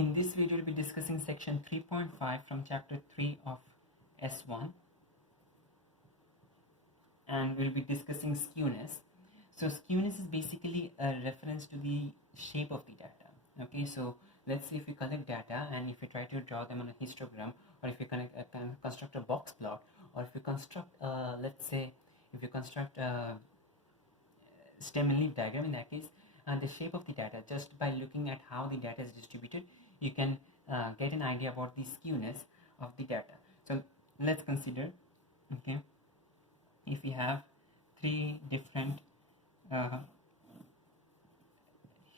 In this video, we'll be discussing section 3.5 from chapter 3 of S1, and we'll be discussing skewness. So skewness is basically a reference to the shape of the data. Okay, so let's say if we collect data and if we try to draw them on a histogram, or if you construct a box plot, or if you construct let's say if you construct a stem and leaf diagram, in that case, the shape of the data, just by looking at how the data is distributed, you can get an idea about the skewness of the data. So let's consider, okay, if we have three different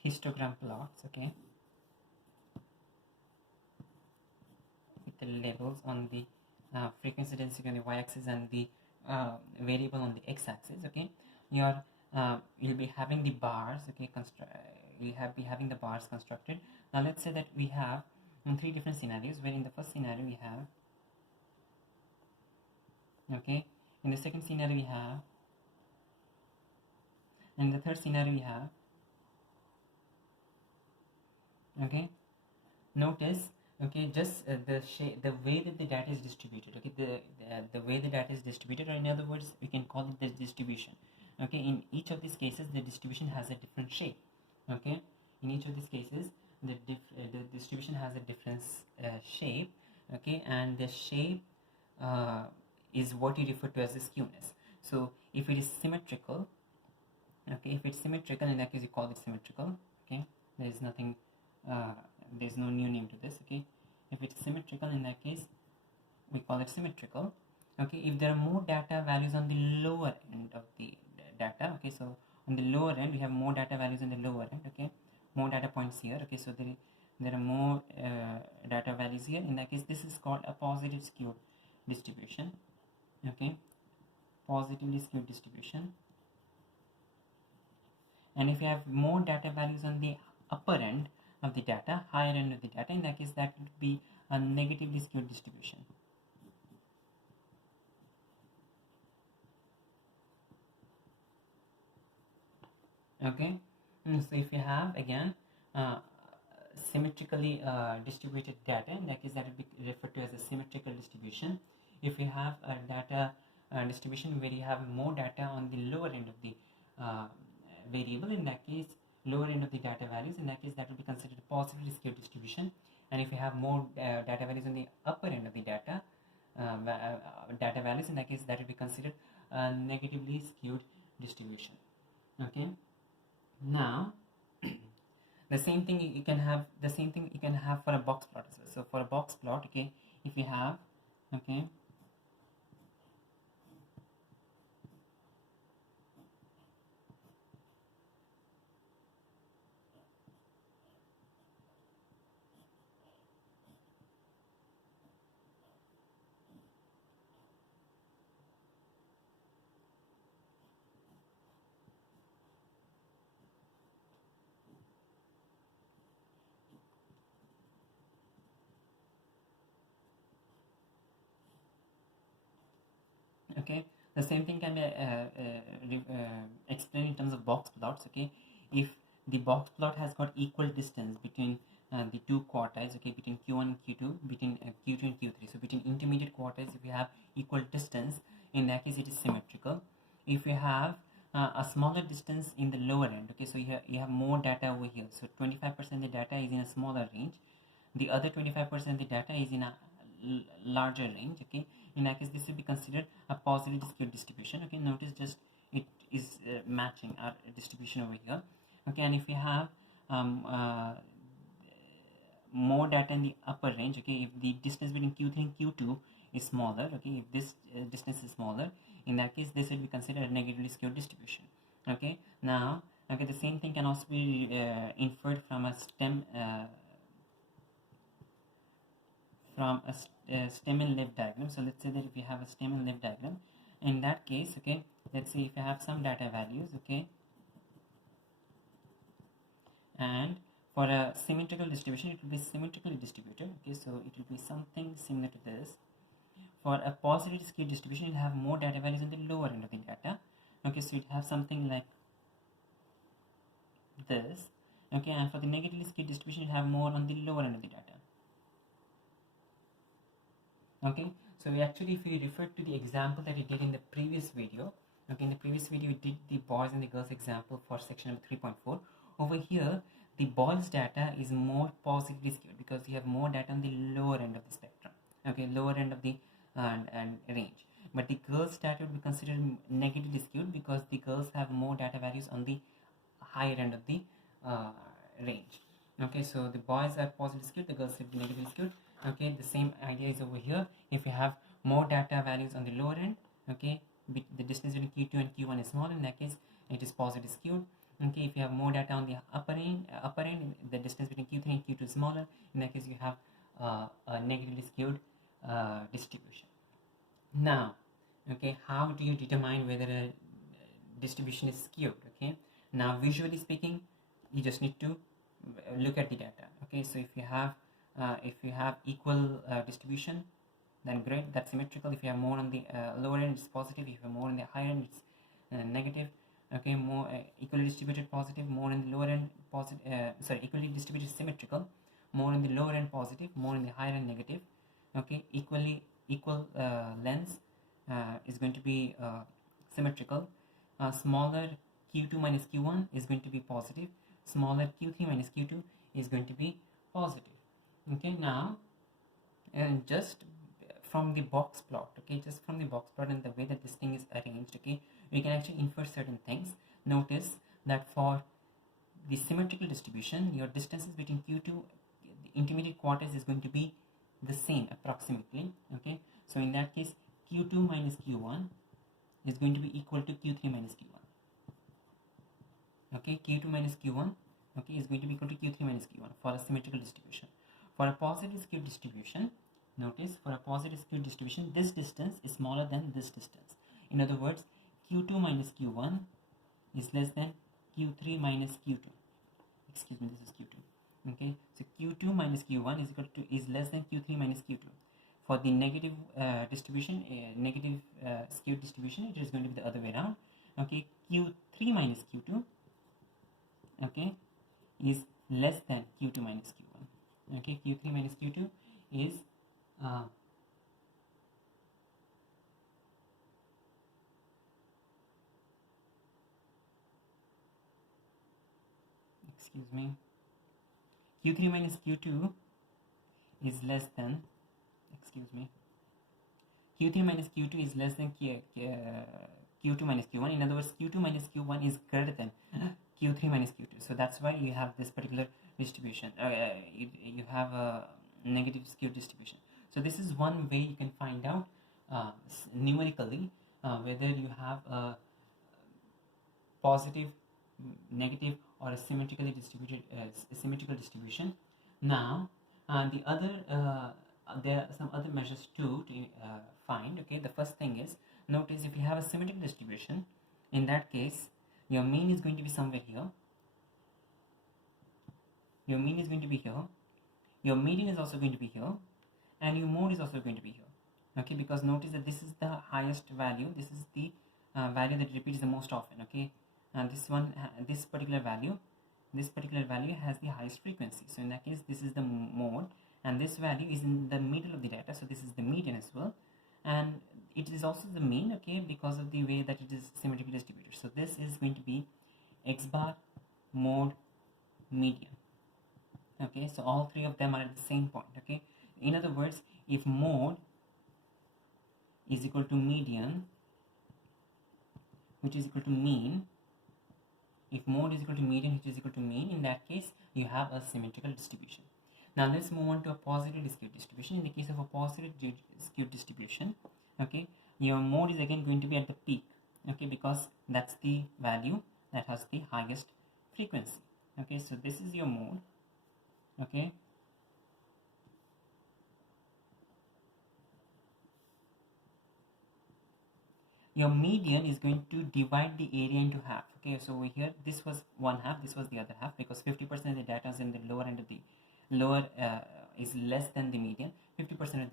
histogram plots, okay, with the labels on the frequency density on the y-axis and the variable on the x-axis, okay, you'll be having the bars, okay, be having the bars constructed. Now let's say that we have three different scenarios, where in the first scenario we have, okay, in the second scenario we have, and in the third scenario we have, okay. Notice, okay, just the way that the data is distributed, okay, the way the data is distributed, or in other words, we can call it the distribution. Okay, in each of these cases the distribution has a different shape. Okay, in each of these cases the distribution has a different shape. Okay, and the shape is what you refer to as the skewness. So if it is symmetrical, okay, if it's symmetrical, in that case you call it symmetrical. Okay, there is nothing, there's no new name to this. Okay, if it's symmetrical, in that case we call it symmetrical. Okay, if there are more data values on the lower end of the data, okay, so on the lower end we have more data values on the lower end, okay, more data points here, okay, so there are more data values here. In that case, this is called a positive skewed distribution. Okay, positively skewed distribution. And if you have more data values on the upper end of the data, higher end of the data, in that case that would be a negatively skewed distribution. Okay, so if you have again symmetrically distributed data, in that case that will be referred to as a symmetrical distribution. If you have a data distribution where you have more data on the lower end of the variable, in that case lower end of the data values, in that case that will be considered a positively skewed distribution. And if you have more data values on the upper end of the data values, in that case that will be considered a negatively skewed distribution. Okay, now the same thing you can have for a box plot as well. So for a box plot, okay, if you have, okay, okay, the same thing can be explained in terms of box plots. Okay, if the box plot has got equal distance between the two quartiles, okay, between q1 and q2, between q2 and q3, so between intermediate quartiles, if you have equal distance, in that case it is symmetrical. If you have a smaller distance in the lower end, okay, so you have more data over here, so 25% of the data is in a smaller range, the other 25% of the data is in a larger range. Okay, in that case this will be considered a positively skewed distribution. Okay, notice just it is matching our distribution over here. Okay, and if you have more data in the upper range, okay, if the distance between q3 and q2 is smaller, okay, if this distance is smaller, in that case this will be considered a negatively skewed distribution. Okay, now, okay, the same thing can also be inferred from a stem and leaf diagram. So let's say that if you have a stem and leaf diagram, in that case, okay, let's say if you have some data values, okay, and for a symmetrical distribution it will be symmetrically distributed. Okay, so it will be something similar to this. For a positively skewed distribution, you'll have more data values on the lower end of the data. Okay, so you'd have something like this. Okay, and for the negatively skewed distribution, you have more on the lower end of the data. Okay, so we actually, if we refer to the example that we did in the previous video, okay, in the previous video we did the boys and the girls example for section number 3.4. Over here the boys data is more positively skewed because you have more data on the lower end of the spectrum, okay, lower end of the and range. But the girls data would be considered negatively skewed because the girls have more data values on the higher end of the range. Okay, so the boys are positively skewed, the girls are negatively skewed. Okay, the same idea is over here. If you have more data values on the lower end, okay, the distance between q2 and q1 is small, in that case it is positively skewed. Okay, if you have more data on the upper end, the distance between q3 and q2 is smaller, in that case you have a negatively skewed distribution. Now, okay, how do you determine whether a distribution is skewed? Okay, now visually speaking, you just need to look at the data. Okay, so if you have equal distribution, then great, that's symmetrical. If you have more on the lower end, it's positive. If you have more on the higher end, it's negative. Okay, more equally distributed positive, more in the lower end positive, equally distributed symmetrical, more in the lower end positive, more in the higher end negative. Okay, equal lengths is going to be symmetrical. Smaller q2 minus q1 is going to be positive, smaller q3 minus q2 is going to be positive. Okay, now and just from the box plot, okay, just from the box plot and the way that this thing is arranged, okay, we can actually infer certain things. Notice that for the symmetrical distribution, your distances between q2, the intermediate quarters, is going to be the same approximately. Okay, so in that case q2 minus q1 is going to be equal to q3 minus q1. Okay, q2 minus q1, okay, is going to be equal to q3 minus q1 for a symmetrical distribution. For a positive skewed distribution, notice, for a positive skewed distribution, this distance is smaller than this distance. In other words, q2 minus q1 is less than q3 minus q2. Excuse me, this is q2. Okay, so q2 minus q1 is less than q3 minus q2. For the negative distribution, negative skewed distribution, it is going to be the other way around. Okay, q3 minus q2, okay, is less than q2 minus q1. Okay, q3 minus q2 is excuse me, q3 minus q2 is less than, excuse me, q3 minus q2 is less than q2 minus q1. In other words, q2 minus q1 is greater than q3 minus q2. So that's why you have this particular distribution. You have a negative skewed distribution. So this is one way you can find out numerically whether you have a positive, negative, or a symmetrically distributed symmetrical distribution. Now the other there are some other measures too to find. Okay, the first thing is, notice if you have a symmetrical distribution, in that case your mean is going to be somewhere here, your mean is going to be here, your median is also going to be here, and your mode is also going to be here. Okay, because notice that this is the highest value, this is the value that repeats the most often. Okay, and this particular value has the highest frequency. So in that case, this is the mode, and this value is in the middle of the data, so this is the median as well, and it is also the mean. Okay, because of the way that it is symmetrically distributed. So this is going to be x bar, mode, median. Okay, so all three of them are at the same point. Okay, in other words, if mode is equal to median, which is equal to mean, if mode is equal to median, which is equal to mean, in that case you have a symmetrical distribution. Now let's move on to a positively skewed distribution. In the case of a positively skewed distribution, okay, your mode is again going to be at the peak. Okay, because that's the value that has the highest frequency. Okay, so this is your mode. Okay, your median is going to divide the area into half. Okay, so over here this was one half, this was the other half, because 50% of the data is in the lower end of the lower is less than the median, 50%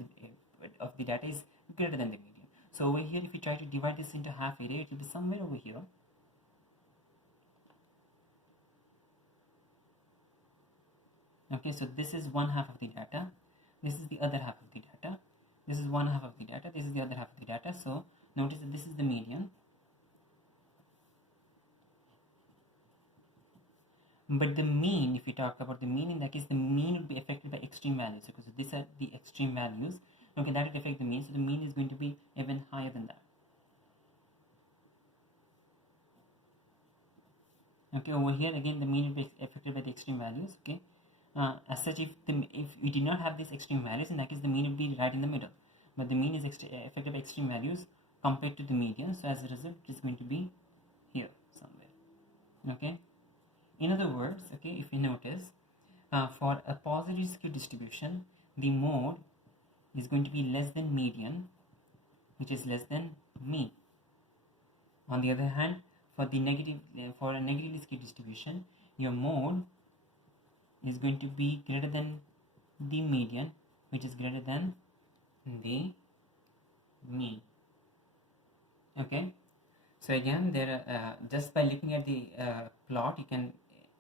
of the data is greater than the median. So over here, if you try to divide this into half area, it will be somewhere over here. Okay, so this is one half of the data, this is the other half of the data, this is one half of the data, this is the other half of the data. So notice that this is the median, but the mean, if we talk about the mean, in that case the mean would be affected by extreme values, because these are the extreme values. Okay, that would affect the mean, so the mean is going to be even higher than that. Okay, over here again the mean will be affected by the extreme values. Okay, as such, if we did not have these extreme values, in that case the mean would be right in the middle, but the mean is affected by extreme values compared to the median, so as a result it is going to be here somewhere. Okay, in other words, okay, if we notice, for a positive skew distribution, the mode is going to be less than median, which is less than mean. On the other hand, for a negatively skewed distribution, your mode is going to be greater than the median, which is greater than the mean. Okay, so again, there just by looking at the plot, you can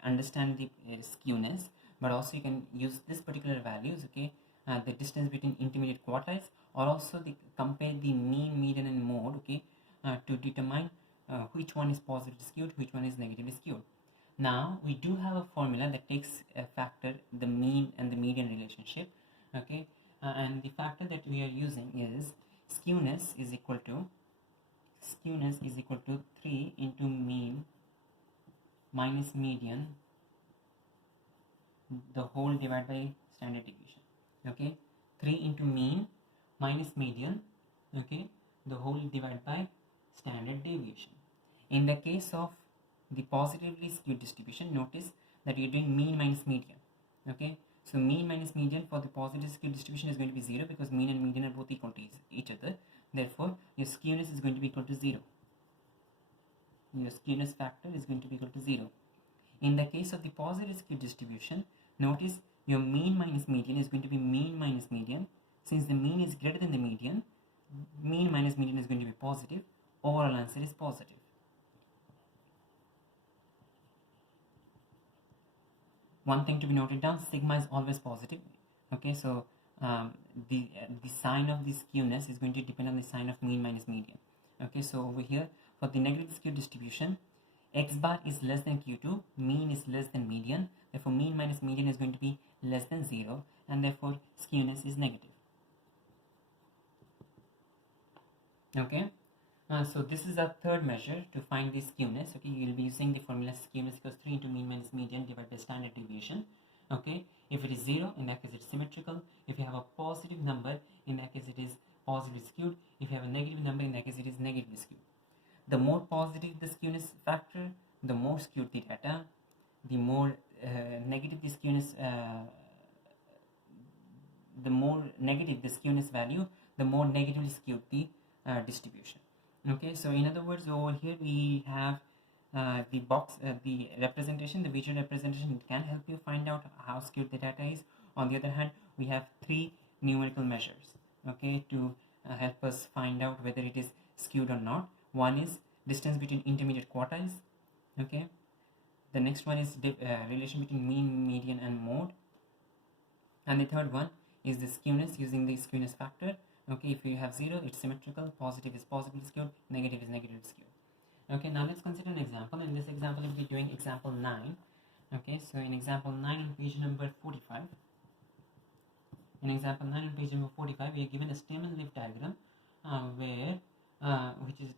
understand the skewness, but also you can use this particular values. Okay, the distance between intermediate quartiles, or also compare the mean, median, and mode. Okay, to determine which one is positively skewed, which one is negatively skewed. Now we do have a formula that takes a factor the mean and the median relationship. Okay, and the factor that we are using is skewness is equal to 3 into mean minus median, the whole divided by standard deviation. Okay, 3 into mean minus median, okay, the whole divided by standard deviation. In the case of the positively skewed distribution, notice that you're doing mean minus median. Okay, so mean minus median for the positive skewed distribution is going to be 0, because mean and median are both equal to each other. Therefore your skewness is going to be equal to 0. Your skewness factor is going to be equal to 0. In the case of the positive skewed distribution, notice your mean minus median is going to be mean minus median. Since the mean is greater than the median, mean minus median is going to be positive. Overall answer is positive. One thing to be noted down, sigma is always positive. Okay, so the sign of the skewness is going to depend on the sign of mean minus median. Okay, so over here for the negative skewed distribution, x bar is less than q2, mean is less than median, therefore mean minus median is going to be less than 0, and therefore skewness is negative. Okay, so this is our third measure to find the skewness. Okay, you will be using the formula skewness equals 3 into mean minus median divided by standard deviation. Okay, if it is 0, in that case it's symmetrical. If you have a positive number, in that case it is positively skewed. If you have a negative number, in that case it is negatively skewed. The more positive the skewness factor, the more skewed the data. The more negative the skewness, the more negative the skewness value, the more negatively skewed the distribution. Okay, so in other words, over here we have the box, the representation, the visual representation. It can help you find out how skewed the data is. On the other hand, we have 3 numerical measures, okay, to help us find out whether it is skewed or not. One is distance between intermediate quartiles. Okay, the next one is relation between mean, median, and mode, and the third one is the skewness using the skewness factor. Okay, if you have 0, it's symmetrical, positive is positively skewed, negative is negatively skewed. Okay, now let's consider an example. In this example, we'll be doing example 9. Okay, so in example 9 on page number 45, we are given a stem and leaf diagram which is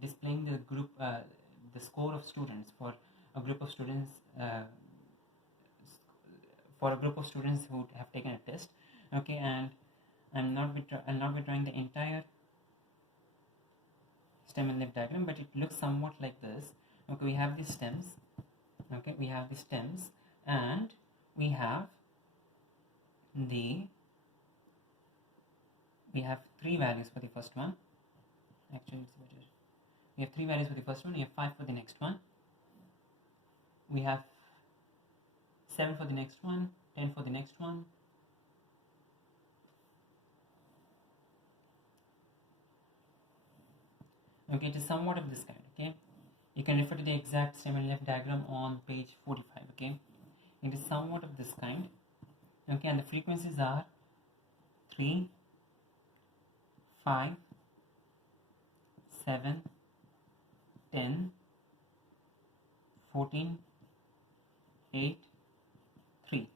displaying the group, the score of students for a group of students who have taken a test. Okay, and I'll not be drawing the entire stem and leaf diagram, but it looks somewhat like this. Okay, we have the stems. Okay, we have the stems, and we have 3 values for the first one. Actually, it's better. We have 3 values for the first one. We have 5 for the next one. We have 7 for the next one. 10 for the next one. Okay, it is somewhat of this kind. Okay, you can refer to the exact stem and leaf diagram on page 45. Okay, It is somewhat of this kind. Okay, and the frequencies are 3, 5, 7, 10, 14, 8, 3.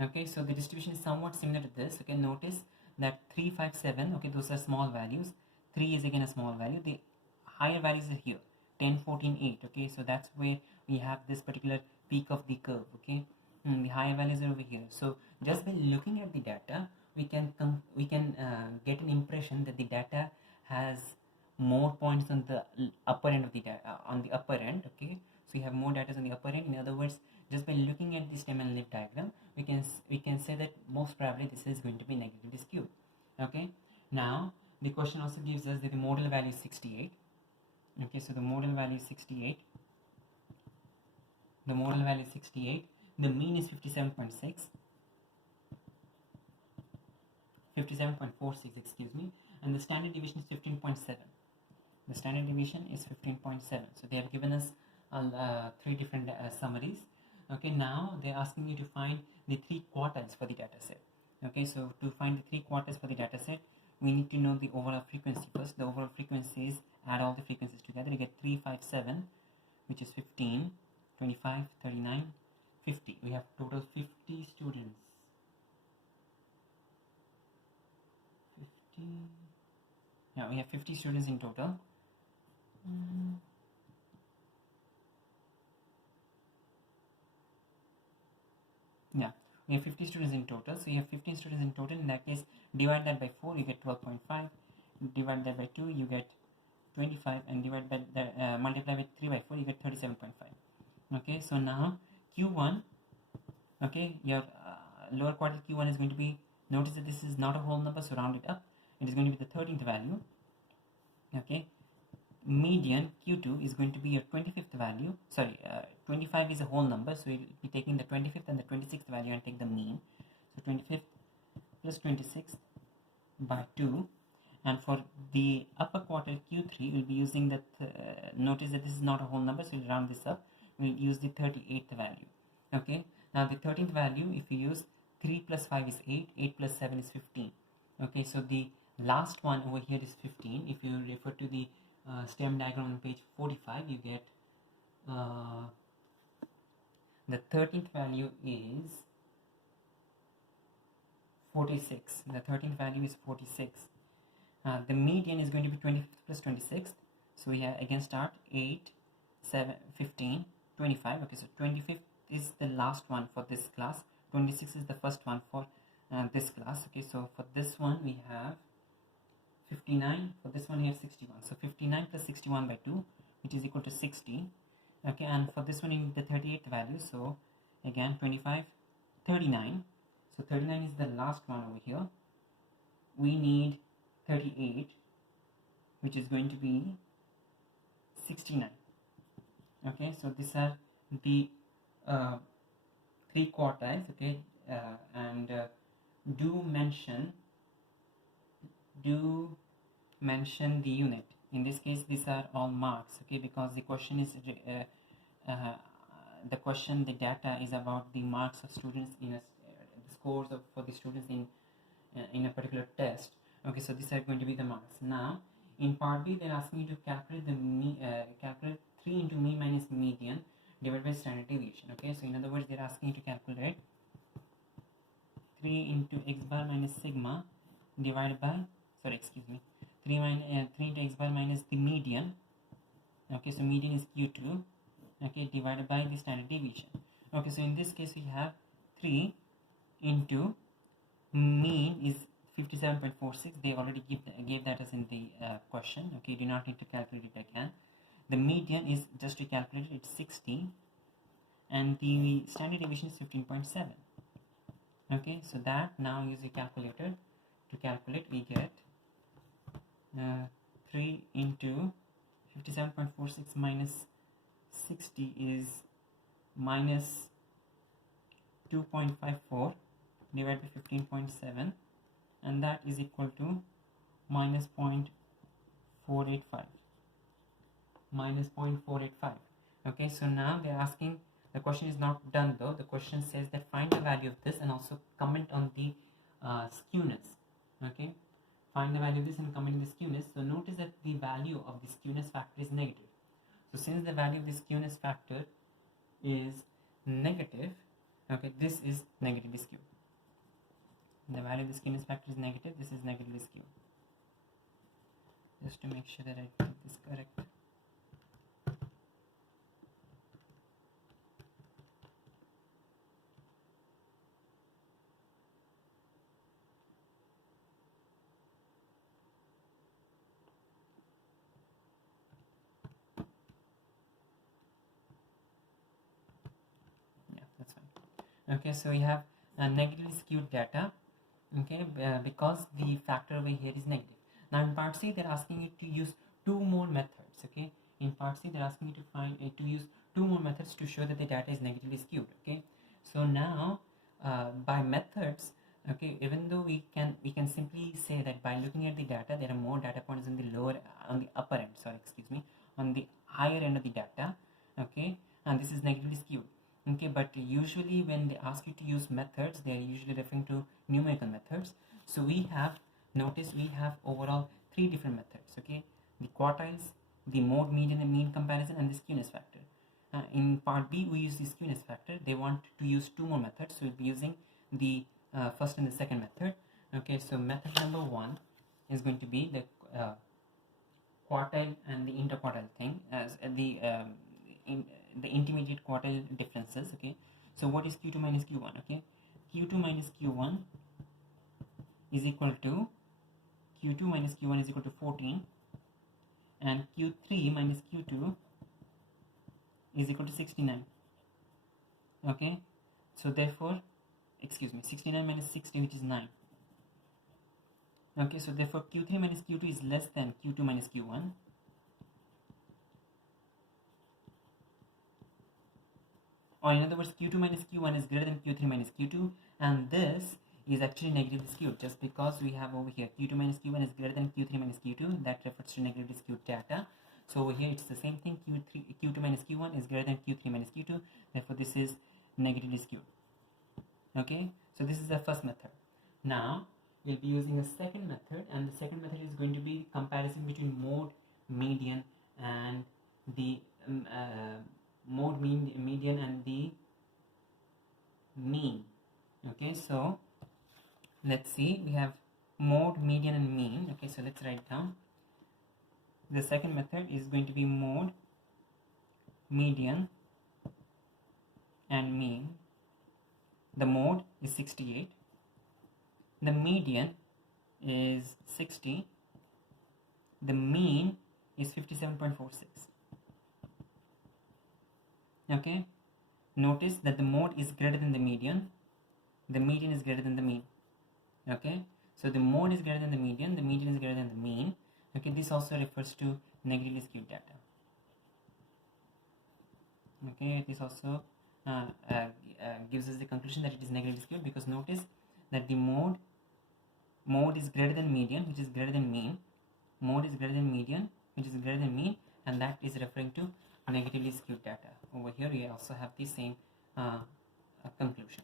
Okay, so the distribution is somewhat similar to this. Okay, notice that 3, 5, 7, okay, those are small values. 3 is again a small value. The higher values are here, 10, 14, 8. Okay, so that's where we have this particular peak of the curve. Okay, the higher values are over here. So just by looking at the data, we can get an impression that the data has more points on the upper end of the upper end. Okay, so you have more data on the upper end. In other words, just by looking at this stem and leaf diagram, we can say that most probably this is going to be negatively skewed. Okay, now the question also gives us that the modal value is 68. Okay, so the modal value is 68. The modal value is 68. The mean is 57.6. 57.46, excuse me, and the standard deviation is 15.7. The standard deviation is 15.7. So they have given us 3 different summaries. Okay, now they're asking you to find the 3 quartiles for the data set. Okay, so to find the 3 quartiles for the data set, we need to know the overall frequency first. The overall frequencies, add all the frequencies together, you get 3, 5, 7, which is 15, 25, 39, 50. We have total 50 students. 50. Yeah, we have 50 students in total. Yeah, we have 50 students in total. So you have 15 students in total. In that case, divide that by 4, you get 12.5. Divide that by 2, you get 25, and divide by that, multiply with 3 by 4, you get 37.5. Okay, so now Q1, okay, your lower quartile Q1 is going to be, notice that this is not a whole number, so round it up. It is going to be the 13th value. Okay, median Q2 is going to be your 25th value. Sorry, 25 is a whole number, so you'll be taking the 25th and the 26th value and take the mean. So 25th plus 26th by 2. And for the upper quartile Q3, we'll be using the notice that this is not a whole number, so we'll round this up. We'll use the 38th value. Okay, now the 13th value, if you use 3 plus 5 is 8, 8 plus 7 is 15. Okay, so the last one over here is 15. If you refer to the stem diagram on page 45, you get the 13th value is 46. The 13th value is 46. The median is going to be 25th plus 26th. So we have again start 8, 7, 15, 25. Okay, so 25th is the last one for this class. 26 is the first one for this class. Okay, so for this one we have 59. For this one we have 61. So 59 plus 61 by 2, which is equal to 60. Okay, and for this one you need the 38th value. So again 25, 39. So 39 is the last one over here. We need 38, which is going to be 69. Okay, so these are the 3 quartiles. Okay, and do mention the unit. In this case, these are all marks. Okay, because the question is the data is about the marks of students in the scores for the students in a particular test. Okay, so these are going to be the marks. Now in part B, they're asking you to calculate calculate 3 into mean minus median divided by standard deviation. Okay, so in other words, they're asking you to calculate 3 into x bar minus sigma divided by 3 into x bar minus the median. Okay, so median is Q2. Okay, divided by the standard deviation. Okay, so in this case we have 3 into mean is 57.46. They already gave that as in the question. Okay, you do not need to calculate it again. The median is, just to calculate it, it's 60, and the standard deviation is 15.7. Okay, so that now use a calculator to calculate. We get 3 into 57.46 minus 60 is minus 2.54 divided by 15.7, and that is equal to minus 0.485. Okay, so now they're asking The question is not done though. The question says that find the value of this and also comment on the skewness. Okay, find the value of this and comment on the skewness. So notice that the value of the skewness factor is negative. So since the value of the skewness factor is negative, okay, this is negatively skewed. The value of the skewness factor is negative, this is negatively skewed. Just to make sure that I get this correct. Yeah, that's fine. Okay, so we have negatively skewed data, okay, because the factor over here is negative. Now in part C, they're asking you to use two more methods. Okay, in part C, they're asking you to find to use two more methods to show that the data is negatively skewed. Okay, so now by methods, okay, even though we can simply say that by looking at the data, there are more data points on the upper end. Sorry, excuse me, on the higher end of the data. Okay, and this is negatively skewed. Okay, but usually when they ask you to use methods, they are usually referring to numerical methods. So we have, notice we have overall three different methods. Okay, the quartiles, the mode, median and mean comparison, and the skewness factor. In part B, we use the skewness factor. They want to use two more methods, so we'll be using the first and the second method. Okay, so method number one is going to be the quartile and the interquartile thing, as the intermediate quartile differences. Okay, so what is q2 minus q1? Okay, q2 minus q1 is equal to q2 minus q1 is equal to 14, and q3 minus q2 is equal to 69. Okay, so therefore, excuse me, 69 minus 60, which is 9. Okay, so therefore q3 minus q2 is less than q2 minus q1. Or in other words, q2 minus q1 is greater than q3 minus q2, and this is actually negatively skewed just because we have over here q2 minus q1 is greater than q3 minus q2. That refers to negatively skewed data. So over here it's the same thing, q2 minus q1 is greater than q3 minus q2, therefore this is negatively skewed. Okay, so this is the first method. Now we'll be using a second method, and the second method is going to be comparison between mode, median, and the mode, median, and the mean. Okay, so let's see, we have mode, median, and mean. Okay, so let's write down. The second method is going to be mode, median, and mean. The mode is 68, the median is 60, the mean is 57.46. Okay, notice that the mode is greater than the median is greater than the mean. Okay, so the mode is greater than the median is greater than the mean. Okay, this also refers to negatively skewed data. Okay, this also gives us the conclusion that it is negatively skewed, because notice that the mode is greater than median, which is greater than mean. Mode is greater than median, which is greater than mean, and that is referring to negatively skewed data. Over here we also have the same conclusion.